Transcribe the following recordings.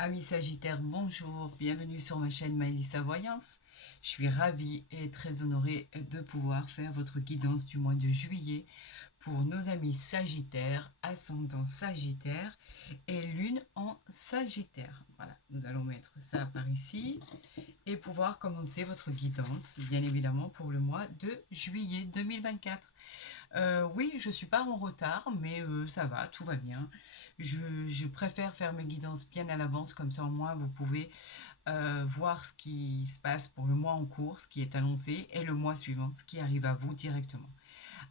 Amis Sagittaires, bonjour, bienvenue sur ma chaîne Maëlissa Voyance. Je suis ravie et très honorée de pouvoir faire votre guidance du mois de juillet pour nos amis Sagittaires, ascendant Sagittaire et lune en Sagittaire. Voilà, nous allons mettre ça par ici et pouvoir commencer votre guidance, bien évidemment, pour le mois de juillet 2024. Oui, je suis pas en retard, mais ça va, tout va bien. Je préfère faire mes guidances bien à l'avance, comme ça au moins vous pouvez voir ce qui se passe pour le mois en cours, ce qui est annoncé, et le mois suivant, ce qui arrive à vous directement.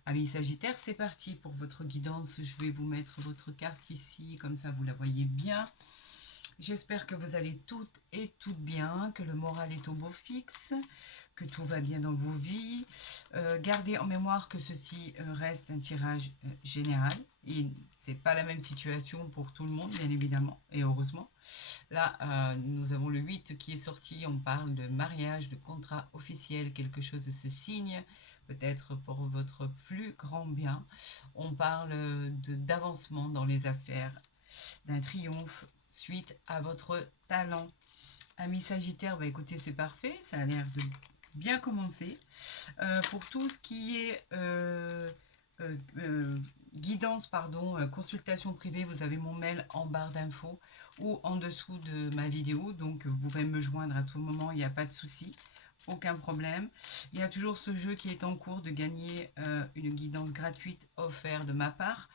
Amis Sagittaire, c'est parti pour votre guidance. Je vais vous mettre votre carte ici, comme ça vous la voyez bien. J'espère que vous allez toutes et toutes bien, que le moral est au beau fixe, que tout va bien dans vos vies. Gardez en mémoire que ceci reste un tirage général. Et c'est pas la même situation pour tout le monde, bien évidemment, et heureusement. Là, nous avons le 8 qui est sorti. On parle de mariage, de contrat officiel, quelque chose de ce signe, peut-être pour votre plus grand bien. On parle d'avancement dans les affaires, d'un triomphe suite à votre talent. Amis Sagittaire, bah écoutez, c'est parfait, ça a l'air de bien commencer. Pour tout ce qui est guidance, pardon, consultation privée, vous avez mon mail en barre d'infos ou en dessous de ma vidéo, donc vous pouvez me joindre à tout moment, il n'y a pas de souci. Aucun problème. Il y a toujours ce jeu qui est en cours de gagner une guidance gratuite offerte de ma part.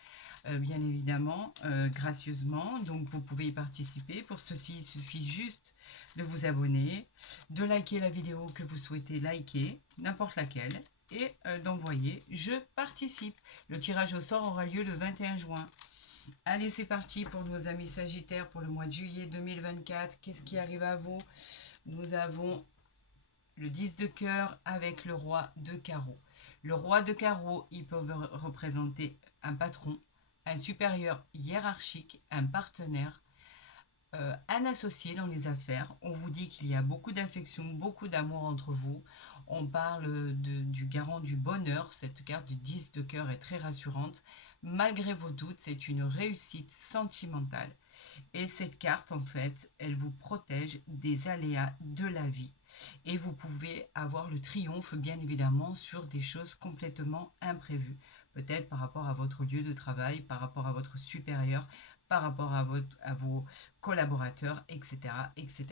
Bien évidemment, gracieusement. Donc, vous pouvez y participer. Pour ceci, il suffit juste de vous abonner, de liker la vidéo que vous souhaitez liker, n'importe laquelle, et d'envoyer «Je participe». Le tirage au sort aura lieu le 21 juin. Allez, c'est parti pour nos amis Sagittaires pour le mois de juillet 2024. Qu'est-ce qui arrive à vous? Nous avons le 10 de cœur avec le roi de carreau. Le roi de carreau, il peut représenter un patron, un supérieur hiérarchique, un partenaire, un associé dans les affaires. On vous dit qu'il y a beaucoup d'affection, beaucoup d'amour entre vous. On parle du garant du bonheur. Cette carte du 10 de cœur est très rassurante. Malgré vos doutes, c'est une réussite sentimentale. Et cette carte, en fait, elle vous protège des aléas de la vie. Et vous pouvez avoir le triomphe, bien évidemment, sur des choses complètement imprévues. Peut-être par rapport à votre lieu de travail, par rapport à votre supérieur, par rapport à vos collaborateurs, etc., etc.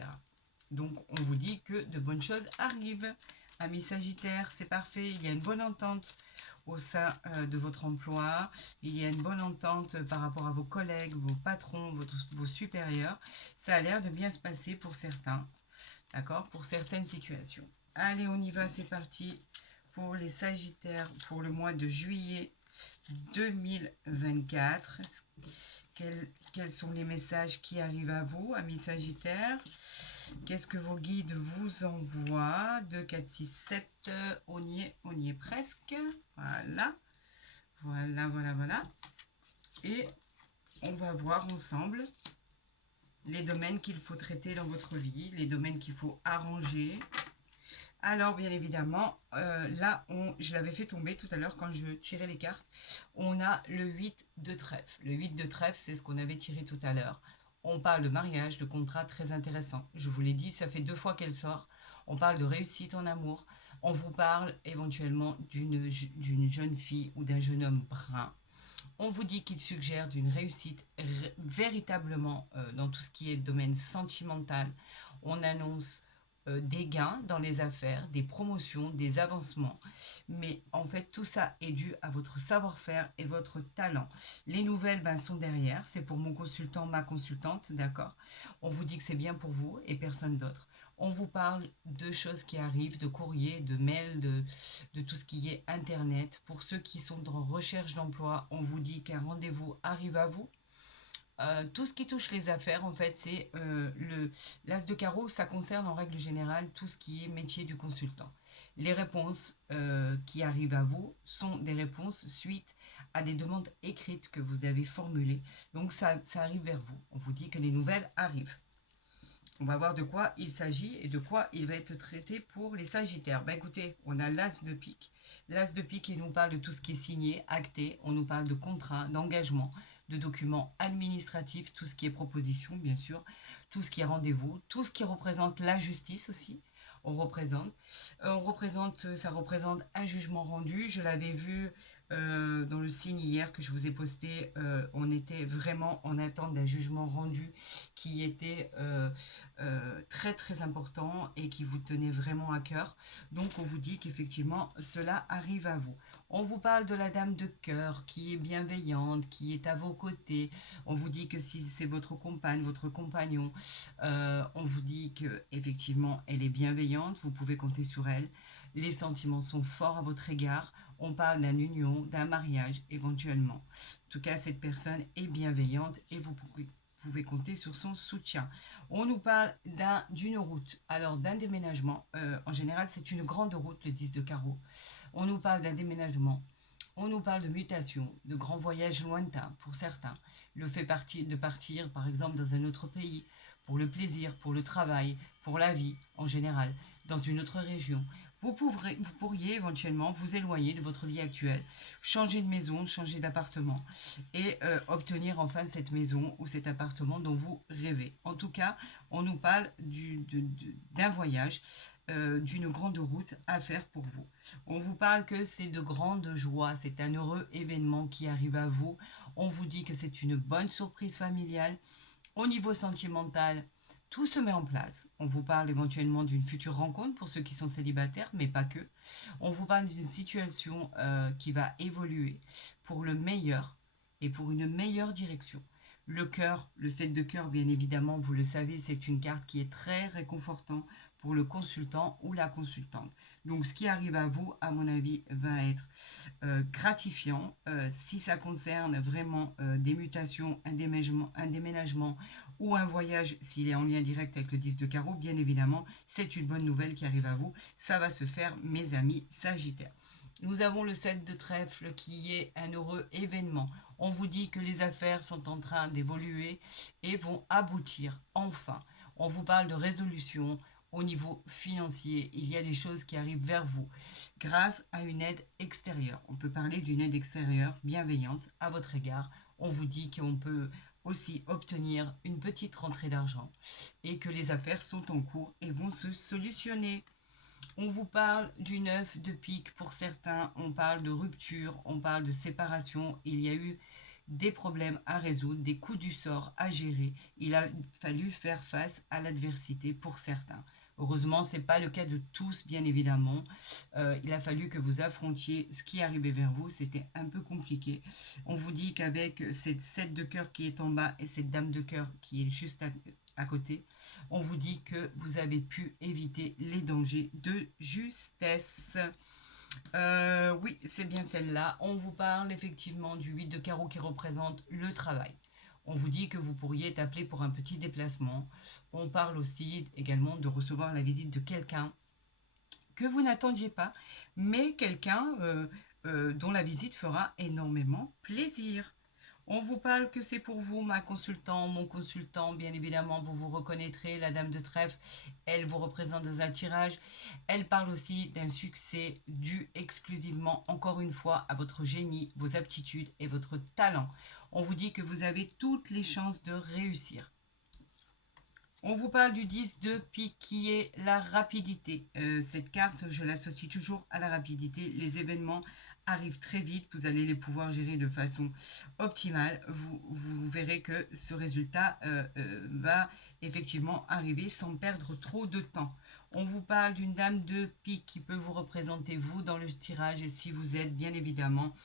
Donc, on vous dit que de bonnes choses arrivent. Amis Sagittaire, c'est parfait. Il y a une bonne entente au sein de votre emploi. Il y a une bonne entente par rapport à vos collègues, vos patrons, vos supérieurs. Ça a l'air de bien se passer pour certains, d'accord, pour certaines situations. Allez, on y va, c'est parti pour les Sagittaires pour le mois de juillet 2024. Quels sont les messages qui arrivent à vous, amis Sagittaires? Qu'est-ce que vos guides vous envoient? 2, 4, 6, 7, on y est presque. Voilà, voilà, voilà, voilà. Et on va voir ensemble les domaines qu'il faut traiter dans votre vie, les domaines qu'il faut arranger. Alors, bien évidemment, là, je l'avais fait tomber tout à l'heure quand je tirais les cartes. On a le 8 de trèfle. Le 8 de trèfle, c'est ce qu'on avait tiré tout à l'heure. On parle de mariage, de contrat très intéressant. Je vous l'ai dit, ça fait 2 fois qu'elle sort. On parle de réussite en amour. On vous parle éventuellement d'une jeune fille ou d'un jeune homme brun. On vous dit qu'il suggère d'une réussite véritablement dans tout ce qui est domaine sentimental. On annonce des gains dans les affaires, des promotions, des avancements. Mais en fait, tout ça est dû à votre savoir-faire et votre talent. Les nouvelles sont derrière. C'est pour mon consultant, ma consultante, d'accord? On vous dit que c'est bien pour vous et personne d'autre. On vous parle de choses qui arrivent, de courriers, de mails, de tout ce qui est Internet. Pour ceux qui sont en recherche d'emploi, on vous dit qu'un rendez-vous arrive à vous. Tout ce qui touche les affaires, en fait, c'est l'as de carreau, ça concerne en règle générale tout ce qui est métier du consultant. Les réponses qui arrivent à vous sont des réponses suite à des demandes écrites que vous avez formulées. Donc ça arrive vers vous. On vous dit que les nouvelles arrivent. On va voir de quoi il s'agit et de quoi il va être traité pour les Sagittaires. Ben écoutez, on a l'As de pique. L'As de pique, il nous parle de tout ce qui est signé, acté. On nous parle de contrat, d'engagement, de documents administratifs, tout ce qui est proposition, bien sûr. tout ce qui est rendez-vous, tout ce qui représente la justice aussi. Ça représente un jugement rendu. Je l'avais vu dans le signe hier que je vous ai posté. On était vraiment en attente d'un jugement rendu qui était très très important et qui vous tenait vraiment à cœur. Donc on vous dit qu'effectivement cela arrive à vous. On vous parle de la dame de cœur qui est bienveillante, qui est à vos côtés. On vous dit que si c'est votre compagne, votre compagnon, on vous dit que effectivement elle est bienveillante, vous pouvez compter sur elle. Les sentiments sont forts à votre égard. On parle d'une union, d'un mariage éventuellement. En tout cas, cette personne est bienveillante et vous pouvez compter sur son soutien. On nous parle d'une route, alors d'un déménagement. En général, c'est une grande route, le 10 de carreau. On nous parle d'un déménagement. On nous parle de mutation, de grands voyages lointains pour certains. Le fait de partir, par exemple, dans un autre pays, pour le plaisir, pour le travail, pour la vie en général, dans une autre région. Vous pourriez éventuellement vous éloigner de votre vie actuelle, changer de maison, changer d'appartement et obtenir enfin cette maison ou cet appartement dont vous rêvez. En tout cas, on nous parle d'un voyage, d'une grande route à faire pour vous. On vous parle que c'est de grandes joies, c'est un heureux événement qui arrive à vous. On vous dit que c'est une bonne surprise familiale. Au niveau sentimental, tout se met en place. On vous parle éventuellement d'une future rencontre pour ceux qui sont célibataires, mais pas que. On vous parle d'une situation qui va évoluer pour le meilleur et pour une meilleure direction. Le cœur, le 7 de cœur, bien évidemment, vous le savez, c'est une carte qui est très réconfortante pour le consultant ou la consultante. Donc ce qui arrive à vous, à mon avis, va être gratifiant. Si ça concerne vraiment des mutations, un déménagement ou un voyage, s'il est en lien direct avec le 10 de carreau, bien évidemment, c'est une bonne nouvelle qui arrive à vous. Ça va se faire, mes amis Sagittaires. Nous avons le 7 de trèfle qui est un heureux événement. On vous dit que les affaires sont en train d'évoluer et vont aboutir enfin. On vous parle de résolution au niveau financier. Il y a des choses qui arrivent vers vous grâce à une aide extérieure. On peut parler d'une aide extérieure bienveillante à votre égard. On vous dit qu'on peut aussi obtenir une petite rentrée d'argent et que les affaires sont en cours et vont se solutionner. On vous parle du 9 de pique pour certains, on parle de rupture, on parle de séparation. Il y a eu des problèmes à résoudre, des coups du sort à gérer. Il a fallu faire face à l'adversité pour certains. Heureusement, ce n'est pas le cas de tous, bien évidemment. Il a fallu que vous affrontiez ce qui arrivait vers vous. C'était un peu compliqué. On vous dit qu'avec cette 7 de cœur qui est en bas et cette dame de cœur qui est juste à côté, on vous dit que vous avez pu éviter les dangers de justesse. Oui, c'est bien celle-là. On vous parle effectivement du 8 de carreau qui représente le travail. On vous dit que vous pourriez être appelé pour un petit déplacement. On parle aussi également de recevoir la visite de quelqu'un que vous n'attendiez pas, mais quelqu'un dont la visite fera énormément plaisir. On vous parle que c'est pour vous, ma consultant, mon consultant, bien évidemment, vous vous reconnaîtrez, la dame de trèfle, elle vous représente dans un tirage. Elle parle aussi d'un succès dû exclusivement, encore une fois, à votre génie, vos aptitudes et votre talent. On vous dit que vous avez toutes les chances de réussir. On vous parle du 10 de pique qui est la rapidité. Cette carte, je l'associe toujours à la rapidité. Les événements arrivent très vite, vous allez les pouvoir gérer de façon optimale. Vous verrez que ce résultat va effectivement arriver sans perdre trop de temps. On vous parle d'une dame de pique qui peut vous représenter vous dans le tirage si vous êtes bien évidemment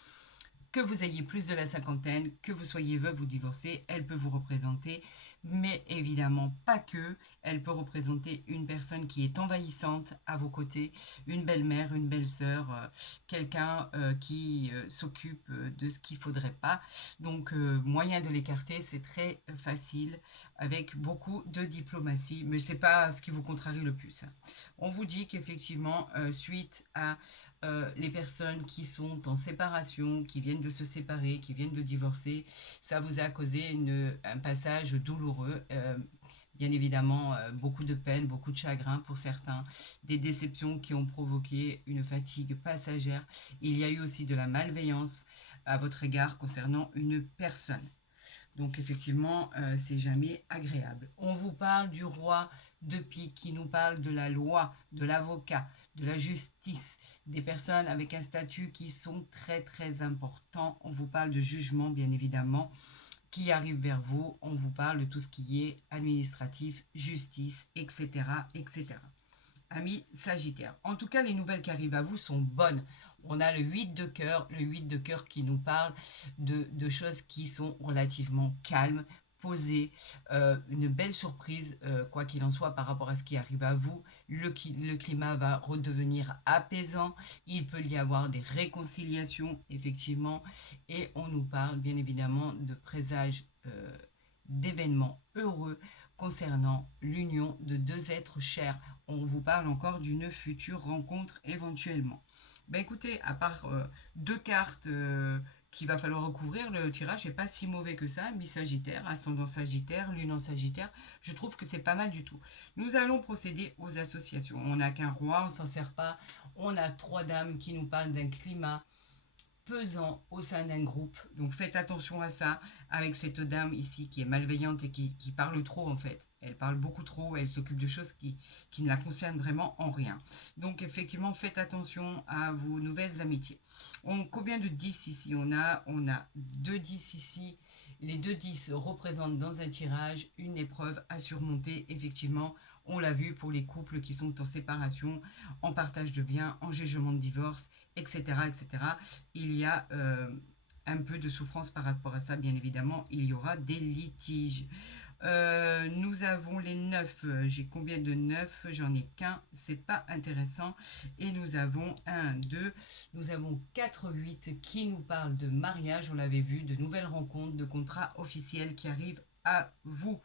que vous ayez plus de la cinquantaine, que vous soyez veuve ou divorcé, elle peut vous représenter, mais évidemment pas que. Elle peut représenter une personne qui est envahissante à vos côtés, une belle-mère, une belle-sœur, quelqu'un qui s'occupe de ce qu'il ne faudrait pas. Donc, moyen de l'écarter, c'est très facile, avec beaucoup de diplomatie, mais ce n'est pas ce qui vous contrarie le plus. On vous dit qu'effectivement, suite à les personnes qui sont en séparation, qui viennent de se séparer, qui viennent de divorcer, ça vous a causé un passage douloureux. Bien évidemment, beaucoup de peine, beaucoup de chagrin pour certains, des déceptions qui ont provoqué une fatigue passagère. Il y a eu aussi de la malveillance à votre égard concernant une personne. Donc effectivement, c'est jamais agréable. On vous parle du roi de pique qui nous parle de la loi, de l'avocat, de la justice, des personnes avec un statut qui sont très très importants. On vous parle de jugement bien évidemment qui arrive vers vous. On vous parle de tout ce qui est administratif, justice, etc. etc. Amis Sagittaire. En tout cas, les nouvelles qui arrivent à vous sont bonnes. On a le 8 de cœur, le 8 de cœur qui nous parle de choses qui sont relativement calmes, posées, une belle surprise, quoi qu'il en soit, par rapport à ce qui arrive à vous. Le climat va redevenir apaisant, il peut y avoir des réconciliations, effectivement, et on nous parle bien évidemment de présages d'événements heureux concernant l'union de deux êtres chers. On vous parle encore d'une future rencontre éventuellement. Ben écoutez, à part deux cartes qu'il va falloir recouvrir, le tirage n'est pas si mauvais que ça. Mi-sagittaire, ascendant sagittaire, lune en sagittaire, je trouve que c'est pas mal du tout. Nous allons procéder aux associations. On n'a qu'un roi, on s'en sert pas. On a trois dames qui nous parlent d'un climat pesant au sein d'un groupe. Donc faites attention à ça avec cette dame ici qui est malveillante et qui parle trop en fait. Elle parle beaucoup trop, elle s'occupe de choses qui ne la concernent vraiment en rien. Donc effectivement, faites attention à vos nouvelles amitiés. Combien de 10 ici on a 2 10 ici. Les 2 10 représentent dans un tirage une épreuve à surmonter. Effectivement, on l'a vu pour les couples qui sont en séparation, en partage de biens, en jugement de divorce, etc. etc. Il y a un peu de souffrance par rapport à ça, bien évidemment. Il y aura des litiges. Nous avons les 9. J'ai combien de 9? J'en ai qu'un. C'est pas intéressant. Et nous avons 1, 2. Nous avons 4, 8 qui nous parlent de mariage. On l'avait vu, de nouvelles rencontres, de contrats officiels qui arrivent à vous.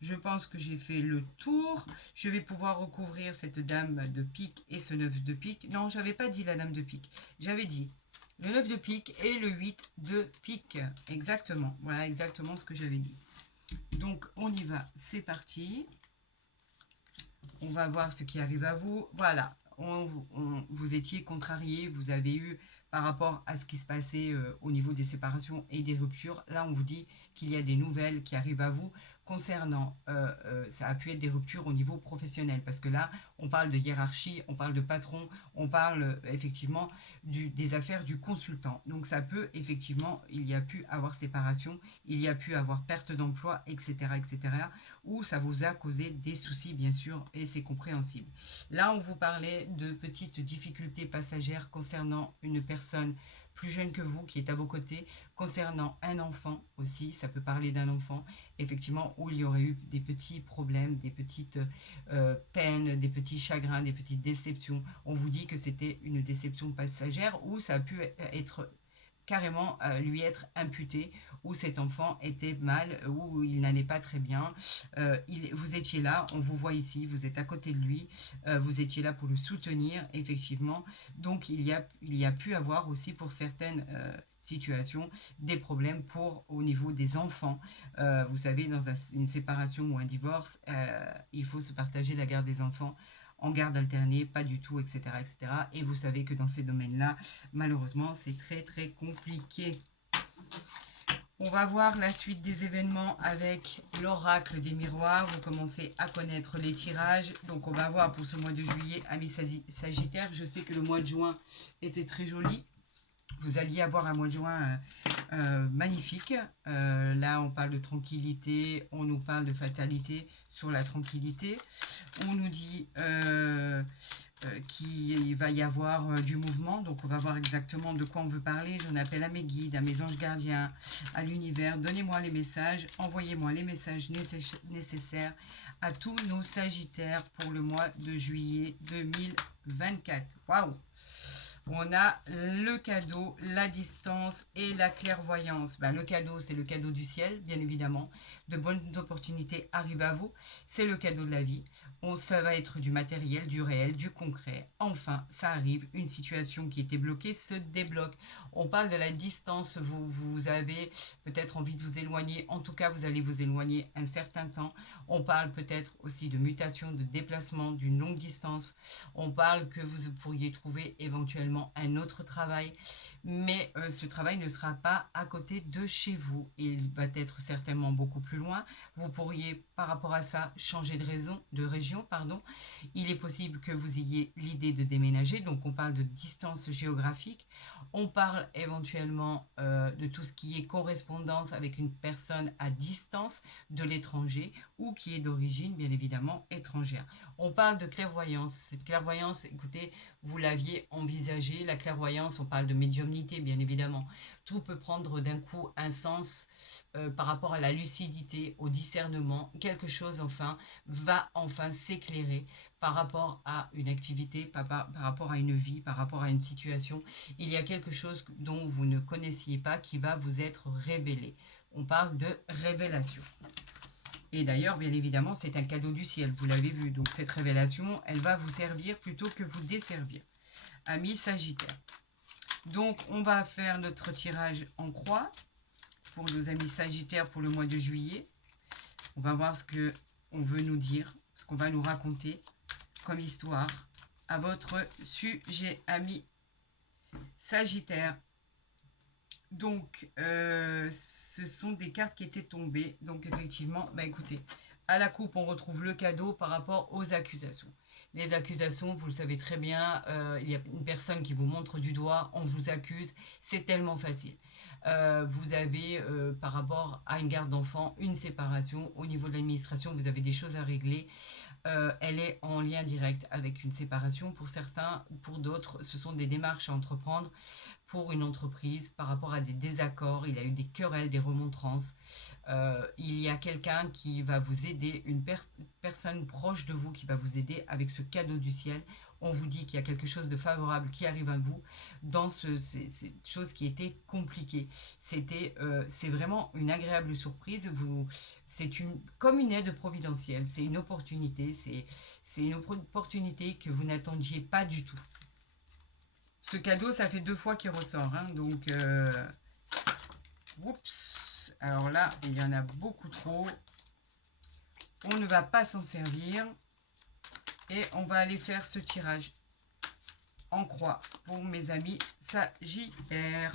Je pense que j'ai fait le tour. Je vais pouvoir recouvrir cette dame de pique et ce 9 de pique. Non, j'avais pas dit la dame de pique. J'avais dit le 9 de pique et le 8 de pique. Exactement. Voilà exactement ce que j'avais dit. Donc, on y va. C'est parti. On va voir ce qui arrive à vous. Voilà. Vous étiez contrarié. Vous avez eu, par rapport à ce qui se passait au niveau des séparations et des ruptures, là, on vous dit qu'il y a des nouvelles qui arrivent à vous concernant, ça a pu être des ruptures au niveau professionnel, parce que là, on parle de hiérarchie, on parle de patron, on parle effectivement des affaires du consultant. Donc ça peut effectivement, il y a pu avoir séparation, il y a pu avoir perte d'emploi, etc., etc., ou ça vous a causé des soucis, bien sûr, et c'est compréhensible. Là, on vous parlait de petites difficultés passagères concernant une personne plus jeune que vous qui est à vos côtés, concernant un enfant aussi, ça peut parler d'un enfant, effectivement, où il y aurait eu des petits problèmes, des petites peines, des petits chagrins, des petites déceptions. On vous dit que c'était une déception passagère ou ça a pu être carrément lui être imputé, où cet enfant était mal, où il n'allait pas très bien. Vous étiez là, on vous voit ici, vous êtes à côté de lui, vous étiez là pour le soutenir, effectivement. Donc il y a pu avoir aussi pour certaines situations des problèmes au niveau des enfants. Vous savez, dans une séparation ou un divorce, il faut se partager la garde des enfants en garde alternée, pas du tout, etc., etc. Et vous savez que dans ces domaines-là, malheureusement, c'est très, très compliqué. On va voir la suite des événements avec l'oracle des miroirs. Vous commencez à connaître les tirages. Donc, on va voir pour ce mois de juillet, amis Sagittaires. Je sais que le mois de juin était très joli. Vous alliez avoir un mois de juin magnifique. Là, on parle de tranquillité, on nous parle de fatalité sur la tranquillité. On nous dit qu'il va y avoir du mouvement, donc on va voir exactement de quoi on veut parler. J'en appelle à mes guides, à mes anges gardiens, à l'univers. Donnez-moi les messages, envoyez-moi les messages nécessaires à tous nos Sagittaires pour le mois de juillet 2024. Waouh! On a le cadeau, la distance et la clairvoyance. Ben, le cadeau, c'est le cadeau du ciel, bien évidemment. De bonnes opportunités arrivent à vous. C'est le cadeau de la vie. Ça va être du matériel, du réel, du concret. Enfin, ça arrive, une situation qui était bloquée se débloque. On parle de la distance, vous avez peut-être envie de vous éloigner, en tout cas vous allez vous éloigner un certain temps. On parle peut-être aussi de mutation, de déplacement, d'une longue distance. On parle que vous pourriez trouver éventuellement un autre travail, mais ce travail ne sera pas à côté de chez vous. Il va être certainement beaucoup plus loin. Vous pourriez, par rapport à ça, changer de région. Pardon. Il est possible que vous ayez l'idée de déménager, donc on parle de distance géographique. On parle éventuellement de tout ce qui est correspondance avec une personne à distance de l'étranger ou qui est d'origine, bien évidemment, étrangère. On parle de clairvoyance. Cette clairvoyance, écoutez, vous l'aviez envisagée. La clairvoyance, on parle de médiumnité, bien évidemment. Tout peut prendre d'un coup un sens par rapport à la lucidité, au discernement. Quelque chose, enfin, va enfin s'éclairer par rapport à une activité, par rapport à une vie, par rapport à une situation. Il y a quelque chose dont vous ne connaissiez pas qui va vous être révélé. On parle de révélation. Et d'ailleurs, bien évidemment, c'est un cadeau du ciel, vous l'avez vu. Donc cette révélation, elle va vous servir plutôt que vous desservir. Amis Sagittaire. Donc on va faire notre tirage en croix pour nos amis Sagittaires pour le mois de juillet. On va voir ce que on veut nous dire, ce qu'on va nous raconter comme histoire à votre sujet, amis Sagittaire. Donc, ce sont des cartes qui étaient tombées. Donc, effectivement, bah écoutez, à la coupe, on retrouve le cadeau par rapport aux accusations. Les accusations, vous le savez très bien, il y a une personne qui vous montre du doigt, on vous accuse, c'est tellement facile. Vous avez, par rapport à une garde d'enfants, une séparation. Au niveau de l'administration, vous avez des choses à régler. Elle est en lien direct avec une séparation pour certains, pour d'autres, ce sont des démarches à entreprendre pour une entreprise par rapport à des désaccords, il y a eu des querelles, des remontrances. Il y a quelqu'un qui va vous aider, une personne proche de vous qui va vous aider avec ce cadeau du ciel. On vous dit qu'il y a quelque chose de favorable qui arrive à vous dans ces choses qui étaient compliquées. C'est vraiment une agréable surprise. C'est comme une aide providentielle. C'est une opportunité. C'est une opportunité que vous n'attendiez pas du tout. Ce cadeau, ça fait 2 fois qu'il ressort. Hein, donc, oups. Alors là, il y en a beaucoup trop. On ne va pas s'en servir. Et on va aller faire ce tirage en croix pour mes amis Sagittaire.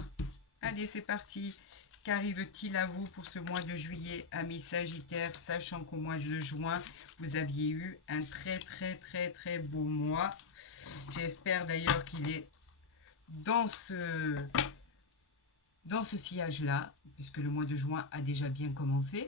Allez, c'est parti. Qu'arrive-t-il à vous pour ce mois de juillet, amis Sagittaire, sachant qu'au mois de juin, vous aviez eu un très beau mois. J'espère d'ailleurs qu'il est dans ce sillage-là, puisque le mois de juin a déjà bien commencé.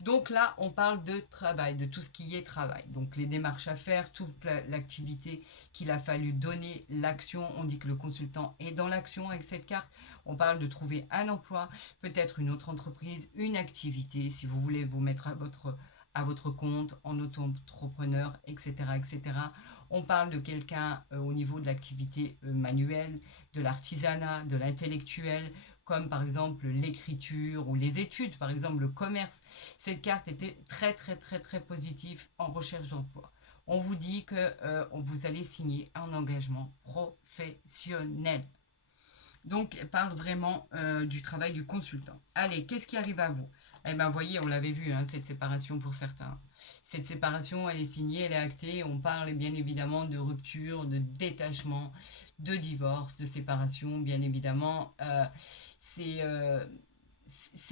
Donc là, on parle de travail, de tout ce qui est travail. Donc les démarches à faire, toute l'activité qu'il a fallu donner, l'action. On dit que le consultant est dans l'action avec cette carte. On parle de trouver un emploi, peut-être une autre entreprise, une activité, si vous voulez vous mettre à votre compte, en auto-entrepreneur, etc., etc. On parle de quelqu'un au niveau de l'activité manuelle, de l'artisanat, de l'intellectuel, comme par exemple l'écriture ou les études, par exemple le commerce. Cette carte était très positive en recherche d'emploi. On vous dit que vous allez signer un engagement professionnel. Donc, elle parle vraiment du travail du consultant. Allez, qu'est-ce qui arrive à vous? Eh bien, voyez, on l'avait vu, hein, cette séparation pour certains. Cette séparation, elle est signée, elle est actée. On parle bien évidemment de rupture, de détachement, de divorce, de séparation, bien évidemment. C'est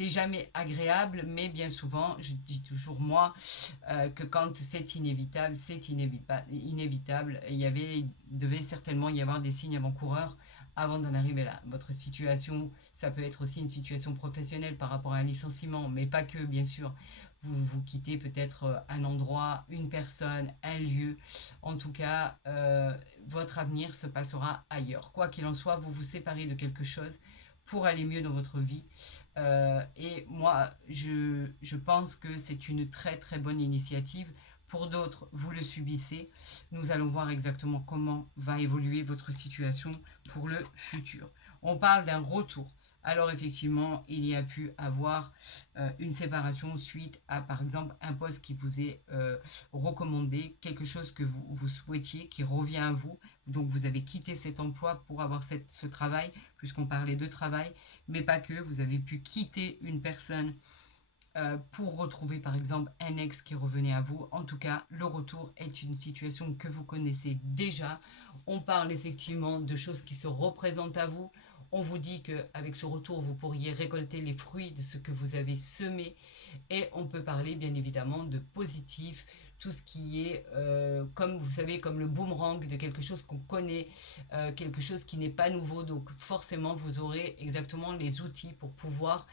jamais agréable, mais bien souvent, je dis toujours moi, que quand c'est inévitable, c'est inévitable. Il devait certainement y avoir des signes avant-coureurs avant d'en arriver là. Votre situation, ça peut être aussi une situation professionnelle par rapport à un licenciement, mais pas que, bien sûr. Vous quittez peut-être un endroit, une personne, un lieu. En tout cas, votre avenir se passera ailleurs. Quoi qu'il en soit, vous vous séparez de quelque chose pour aller mieux dans votre vie. Et moi, je pense que c'est une très bonne initiative. Pour d'autres, vous le subissez. Nous allons voir exactement comment va évoluer votre situation pour le futur. On parle d'un retour. alors effectivement, il y a pu avoir une séparation suite à, par exemple, un poste qui vous est recommandé, quelque chose que vous souhaitiez, qui revient à vous. Donc, vous avez quitté cet emploi pour avoir ce travail, puisqu'on parlait de travail, mais pas que. Vous avez pu quitter une personne pour retrouver par exemple un ex qui revenait à vous. En tout cas, le retour est une situation que vous connaissez déjà. On parle effectivement de choses qui se représentent à vous. On vous dit qu'avec ce retour, vous pourriez récolter les fruits de ce que vous avez semé. Et on peut parler bien évidemment de positif, tout ce qui est, comme vous savez, comme le boomerang de quelque chose qu'on connaît, quelque chose qui n'est pas nouveau. Donc forcément, vous aurez exactement les outils pour pouvoir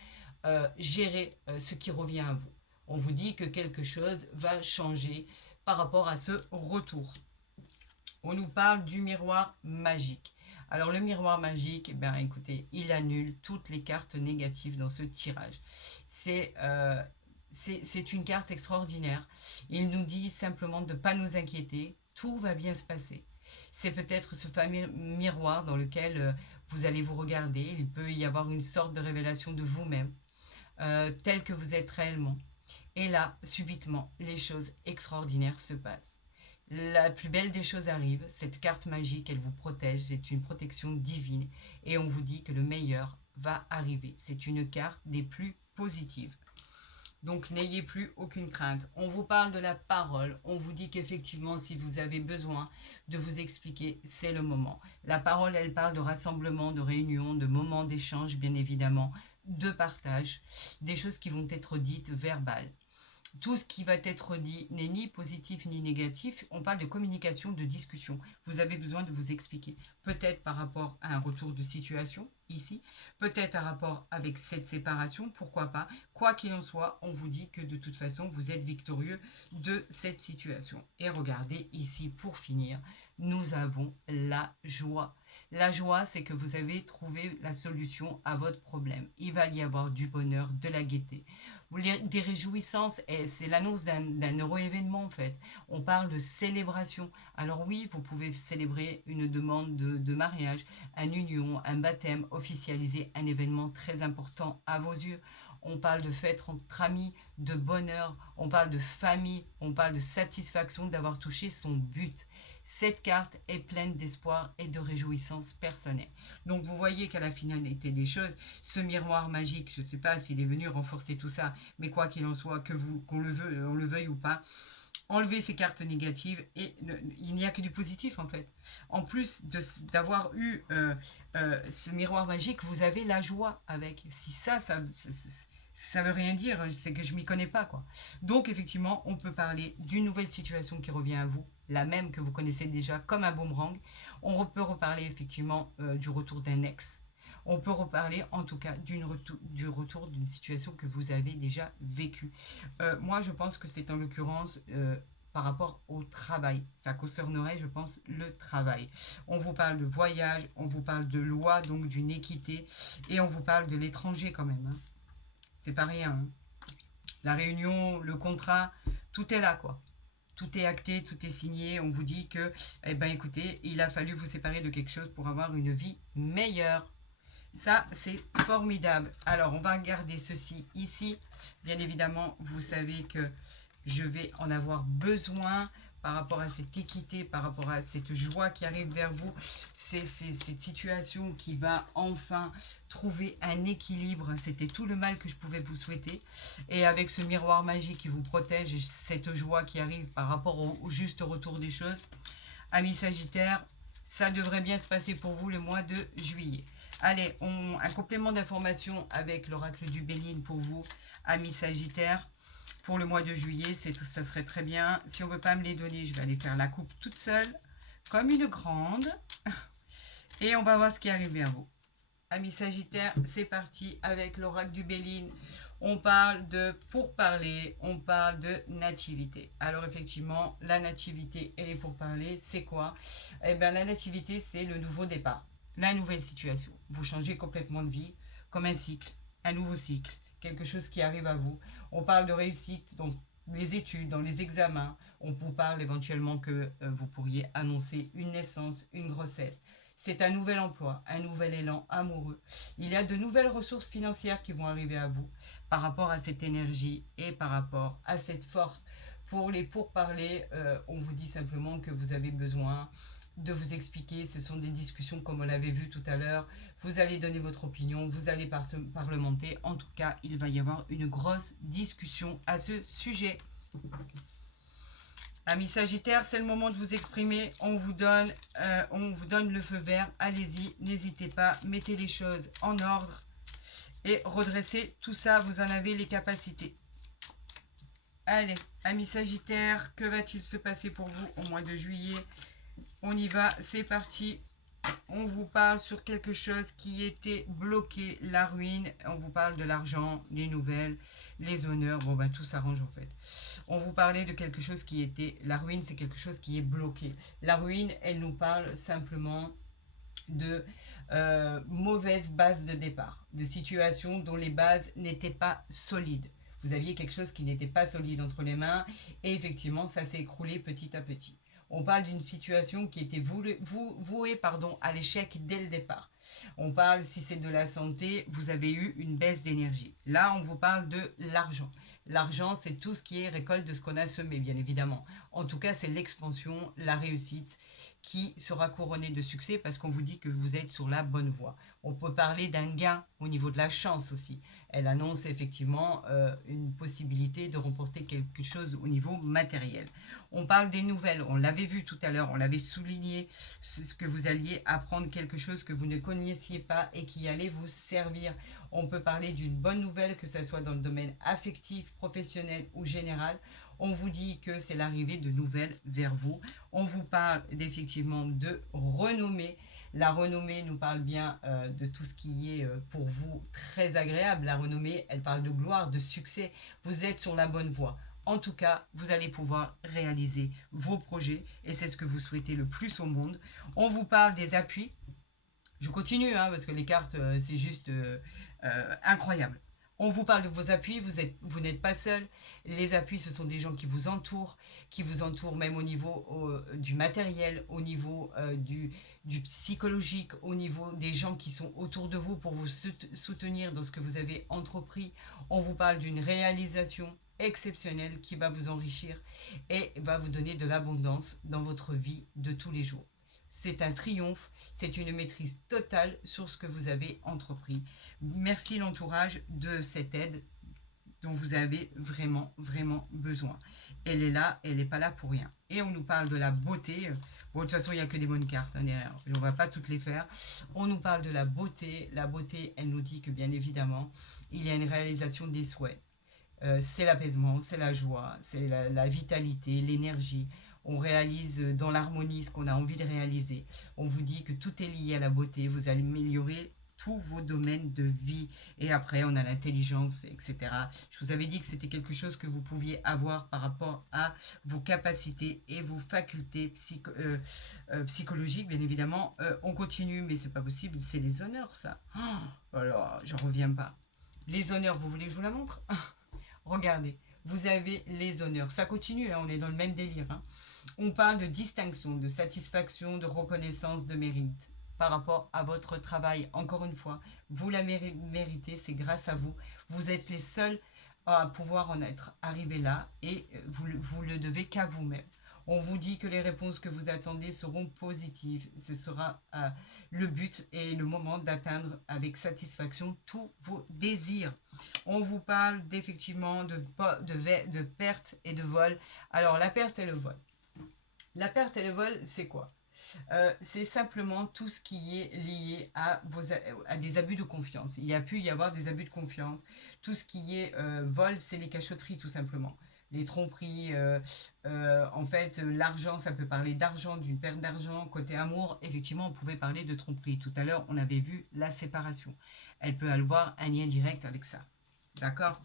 gérer ce qui revient à vous. On vous dit que quelque chose va changer par rapport à ce retour. On nous parle du miroir magique. Alors le miroir magique, ben écoutez, il annule toutes les cartes négatives dans ce tirage. C'est une carte extraordinaire. Il nous dit simplement de ne pas nous inquiéter, tout va bien se passer. C'est peut-être ce fameux miroir dans lequel vous allez vous regarder. Il peut y avoir une sorte de révélation de vous-même, tel que vous êtes réellement. Et là, subitement, les choses extraordinaires se passent. La plus belle des choses arrive, cette carte magique, elle vous protège, c'est une protection divine, et on vous dit que le meilleur va arriver. C'est une carte des plus positives. Donc n'ayez plus aucune crainte. On vous parle de la parole, on vous dit qu'effectivement si vous avez besoin de vous expliquer, c'est le moment. La parole, elle parle de rassemblement, de réunion, de moments d'échange bien évidemment, de partage, des choses qui vont être dites verbales. Tout ce qui va être dit n'est ni positif ni négatif. On parle de communication, de discussion. Vous avez besoin de vous expliquer. Peut-être par rapport à un retour de situation, ici. Peut-être par rapport avec cette séparation, pourquoi pas. Quoi qu'il en soit, on vous dit que de toute façon, vous êtes victorieux de cette situation. Et regardez ici, pour finir, nous avons la joie. La joie, c'est que vous avez trouvé la solution à votre problème. Il va y avoir du bonheur, de la gaieté, des réjouissances, et c'est l'annonce d'un heureux événement en fait. On parle de célébration. Alors oui, vous pouvez célébrer une demande de mariage, une union, un baptême, officialiser un événement très important à vos yeux. On parle de fête entre amis, de bonheur, on parle de famille, on parle de satisfaction d'avoir touché son but. Cette carte est pleine d'espoir et de réjouissance personnelle. Donc vous voyez qu'à la finalité des choses, ce miroir magique, je ne sais pas s'il est venu renforcer tout ça, mais quoi qu'il en soit, qu'on le veuille ou pas, enlever ces cartes négatives et il n'y a que du positif en fait. En plus d'avoir eu ce miroir magique, vous avez la joie avec. Si ça veut rien dire, c'est que je m'y connais pas quoi. Donc effectivement, on peut parler d'une nouvelle situation qui revient à vous, la même que vous connaissez déjà comme un boomerang. On peut reparler effectivement du retour d'un ex. On peut reparler en tout cas du retour d'une situation que vous avez déjà vécue. Moi, je pense que c'est en l'occurrence par rapport au travail. Ça concernerait, je pense, le travail. On vous parle de voyage, on vous parle de loi, donc d'une équité, et on vous parle de l'étranger quand même. Hein. C'est pas rien. Hein. La réunion, le contrat, tout est là, quoi. Tout est acté, tout est signé. On vous dit que, eh ben, écoutez, il a fallu vous séparer de quelque chose pour avoir une vie meilleure. Ça, c'est formidable. Alors, on va regarder ceci ici. Bien évidemment, vous savez que je vais en avoir besoin par rapport à cette équité, par rapport à cette joie qui arrive vers vous. C'est cette situation qui va enfin trouver un équilibre. C'était tout le mal que je pouvais vous souhaiter. Et avec ce miroir magique qui vous protège et cette joie qui arrive par rapport au juste retour des choses, amis Sagittaire, ça devrait bien se passer pour vous le mois de juillet. Allez, un complément d'information avec l'oracle du Béline pour vous, amis Sagittaire. Pour le mois de juillet, ça serait très bien. Si on ne veut pas me les donner, je vais aller faire la coupe toute seule, comme une grande. Et on va voir ce qui arrive vers vous. Amis Sagittaire, c'est parti avec l'oracle du Béline. On parle de pourparler, on parle de nativité. Alors effectivement, la nativité et les pourparlers, c'est quoi? Eh bien, la nativité, c'est le nouveau départ, la nouvelle situation. Vous changez complètement de vie, comme un cycle, un nouveau cycle, quelque chose qui arrive à vous. On parle de réussite, donc les études, dans les examens. On vous parle éventuellement que vous pourriez annoncer une naissance, une grossesse. C'est un nouvel emploi, un nouvel élan amoureux. Il y a de nouvelles ressources financières qui vont arriver à vous par rapport à cette énergie et par rapport à cette force. Pour les pourparlers, on vous dit simplement que vous avez besoin de vous expliquer. Ce sont des discussions comme on l'avait vu tout à l'heure. Vous allez donner votre opinion, vous allez parlementer. En tout cas, il va y avoir une grosse discussion à ce sujet. Amis Sagittaires, c'est le moment de vous exprimer. On vous donne le feu vert. Allez-y, n'hésitez pas. Mettez les choses en ordre et redressez tout ça. Vous en avez les capacités. Allez, amis Sagittaires, que va-t-il se passer pour vous au mois de juillet? On y va, c'est parti. On vous parle sur quelque chose qui était bloqué, la ruine. On vous parle de l'argent, les nouvelles, les honneurs. Bon, ben tout s'arrange en fait. On vous parlait de quelque chose qui était... La ruine, c'est quelque chose qui est bloqué. La ruine, elle nous parle simplement de mauvaises bases de départ, de situations dont les bases n'étaient pas solides. Vous aviez quelque chose qui n'était pas solide entre les mains et effectivement, ça s'est écroulé petit à petit. On parle d'une situation qui était vouée à l'échec dès le départ. On parle, si c'est de la santé, vous avez eu une baisse d'énergie. Là, on vous parle de l'argent. L'argent, c'est tout ce qui est récolte de ce qu'on a semé, bien évidemment. En tout cas, c'est l'expansion, la réussite qui sera couronné de succès parce qu'on vous dit que vous êtes sur la bonne voie. On peut parler d'un gain au niveau de la chance aussi. Elle annonce effectivement une possibilité de remporter quelque chose au niveau matériel. On parle des nouvelles, on l'avait vu tout à l'heure, on l'avait souligné, ce que vous alliez apprendre quelque chose que vous ne connaissiez pas et qui allait vous servir. On peut parler d'une bonne nouvelle, que ce soit dans le domaine affectif, professionnel ou général. On vous dit que c'est l'arrivée de nouvelles vers vous. On vous parle effectivement de renommée. La renommée nous parle bien de tout ce qui est pour vous très agréable. La renommée, elle parle de gloire, de succès. Vous êtes sur la bonne voie. En tout cas, vous allez pouvoir réaliser vos projets et c'est ce que vous souhaitez le plus au monde. On vous parle des appuis. Je continue parce que les cartes, c'est juste incroyable. On vous parle de vos appuis, vous n'êtes pas seul. Les appuis, ce sont des gens qui vous entourent même au niveau du matériel, au niveau du psychologique, au niveau des gens qui sont autour de vous pour vous soutenir dans ce que vous avez entrepris. On vous parle d'une réalisation exceptionnelle qui va vous enrichir et va vous donner de l'abondance dans votre vie de tous les jours. C'est un triomphe, c'est une maîtrise totale sur ce que vous avez entrepris. Merci l'entourage de cette aide dont vous avez vraiment, vraiment besoin. Elle est là, elle n'est pas là pour rien. Et on nous parle de la beauté. Bon, de toute façon, il n'y a que des bonnes cartes derrière. On ne va pas toutes les faire. On nous parle de la beauté. La beauté, elle nous dit que bien évidemment, il y a une réalisation des souhaits. C'est l'apaisement, c'est la joie, c'est la vitalité, l'énergie. On réalise dans l'harmonie ce qu'on a envie de réaliser. On vous dit que tout est lié à la beauté. Vous allez améliorer tous vos domaines de vie. Et après, on a l'intelligence, etc. Je vous avais dit que c'était quelque chose que vous pouviez avoir par rapport à vos capacités et vos facultés psychologiques, bien évidemment. On continue, mais c'est pas possible. C'est les honneurs, ça. Oh, alors, j'en reviens pas. Les honneurs, vous voulez que je vous la montre? Regardez, vous avez les honneurs. Ça continue, on est dans le même délire. On parle de distinction, de satisfaction, de reconnaissance, de mérite par rapport à votre travail. Encore une fois, vous la méritez, c'est grâce à vous. Vous êtes les seuls à pouvoir en être arrivés là et vous le devez qu'à vous-même. On vous dit que les réponses que vous attendez seront positives. Ce sera le but et le moment d'atteindre avec satisfaction tous vos désirs. On vous parle d'effectivement de perte et de vol. Alors, la perte et le vol. La perte et le vol, c'est quoi? C'est simplement tout ce qui est lié à des abus de confiance. Il y a pu y avoir des abus de confiance. Tout ce qui est vol, c'est les cachotteries tout simplement. Les tromperies, en fait, l'argent, ça peut parler d'argent, d'une perte d'argent. Côté amour, effectivement, on pouvait parler de tromperie. Tout à l'heure, on avait vu la séparation. Elle peut avoir un lien direct avec ça. D'accord?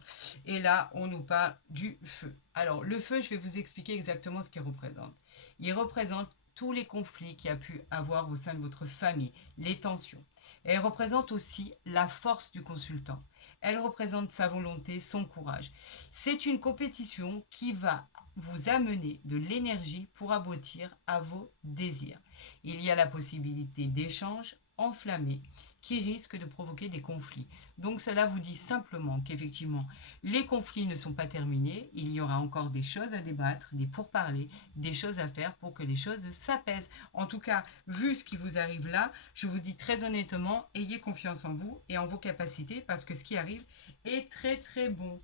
Et là, on nous parle du feu. Alors, le feu, je vais vous expliquer exactement ce qu'il représente. Il représente tous les conflits qu'il y a pu avoir au sein de votre famille, les tensions. Elle représente aussi la force du consultant. Elle représente sa volonté, son courage. C'est une compétition qui va vous amener de l'énergie pour aboutir à vos désirs. Il y a la possibilité d'échanges enflammés qui risquent de provoquer des conflits. Donc cela vous dit simplement qu'effectivement, les conflits ne sont pas terminés, il y aura encore des choses à débattre, des pourparlers, des choses à faire pour que les choses s'apaisent. En tout cas, vu ce qui vous arrive là, je vous dis très honnêtement, ayez confiance en vous et en vos capacités parce que ce qui arrive est très très bon.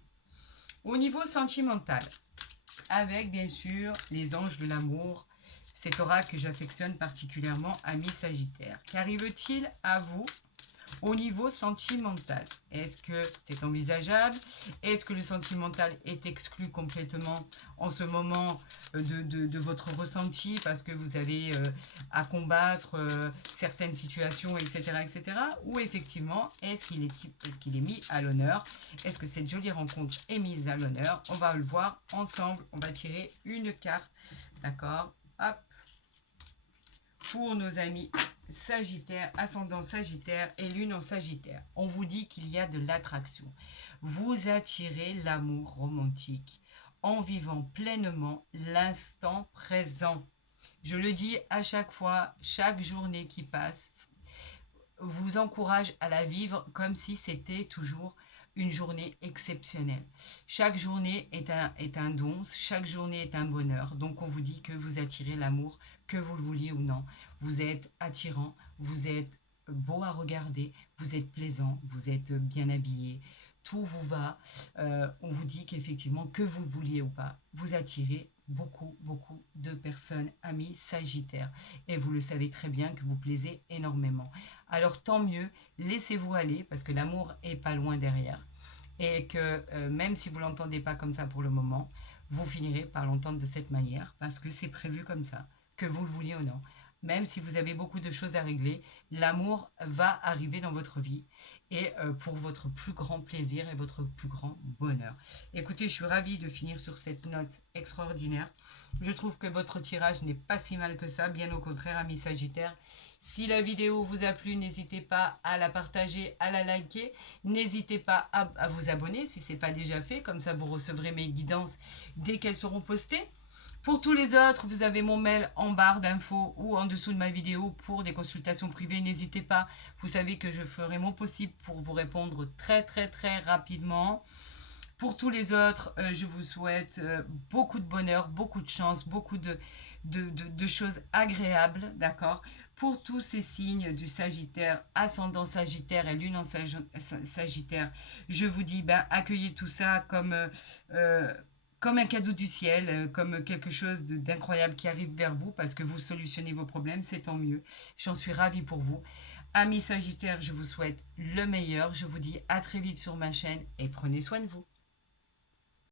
Au niveau sentimental, avec bien sûr les anges de l'amour, cet oracle que j'affectionne particulièrement, ami Sagittaire. Qu'arrive-t-il à vous au niveau sentimental? Est-ce que c'est envisageable? Est-ce que le sentimental est exclu complètement en ce moment de votre ressenti parce que vous avez à combattre certaines situations, etc., etc. Ou effectivement, est-ce qu'il est mis à l'honneur? Est-ce que cette jolie rencontre est mise à l'honneur? On va le voir ensemble. On va tirer une carte. D'accord? Hop. Pour nos amis Sagittaire, ascendant Sagittaire et lune en Sagittaire. On vous dit qu'il y a de l'attraction. Vous attirez l'amour romantique en vivant pleinement l'instant présent. Je le dis à chaque fois, chaque journée qui passe vous encourage à la vivre comme si c'était toujours une journée exceptionnelle. Chaque journée est un don, chaque journée est un bonheur. Donc on vous dit que vous attirez l'amour, que vous le vouliez ou non. Vous êtes attirant, vous êtes beau à regarder, vous êtes plaisant, vous êtes bien habillé. Tout vous va. On vous dit qu'effectivement, que vous le vouliez ou pas, vous attirez beaucoup de personnes, amis Sagittaires. Et vous le savez très bien que vous plaisez énormément. Alors tant mieux, laissez-vous aller parce que l'amour est pas loin derrière. Et que même si vous ne l'entendez pas comme ça pour le moment, vous finirez par l'entendre de cette manière parce que c'est prévu comme ça, que vous le vouliez ou non. Même si vous avez beaucoup de choses à régler, l'amour va arriver dans votre vie et pour votre plus grand plaisir et votre plus grand bonheur. Écoutez, je suis ravie de finir sur cette note extraordinaire. Je trouve que votre tirage n'est pas si mal que ça, bien au contraire, amis Sagittaires. Si la vidéo vous a plu, n'hésitez pas à la partager, à la liker. N'hésitez pas à vous abonner si ce n'est pas déjà fait. Comme ça, vous recevrez mes guidances dès qu'elles seront postées. Pour tous les autres, vous avez mon mail en barre d'infos ou en dessous de ma vidéo pour des consultations privées. N'hésitez pas. Vous savez que je ferai mon possible pour vous répondre très rapidement. Pour tous les autres, je vous souhaite beaucoup de bonheur, beaucoup de chance, beaucoup de choses agréables, d'accord? Pour tous ces signes du Sagittaire, ascendant Sagittaire et lune en Sagittaire, je vous dis, accueillez tout ça comme un cadeau du ciel, comme quelque chose d'incroyable qui arrive vers vous parce que vous solutionnez vos problèmes, c'est tant mieux. J'en suis ravie pour vous. Amis Sagittaires, je vous souhaite le meilleur. Je vous dis à très vite sur ma chaîne et prenez soin de vous.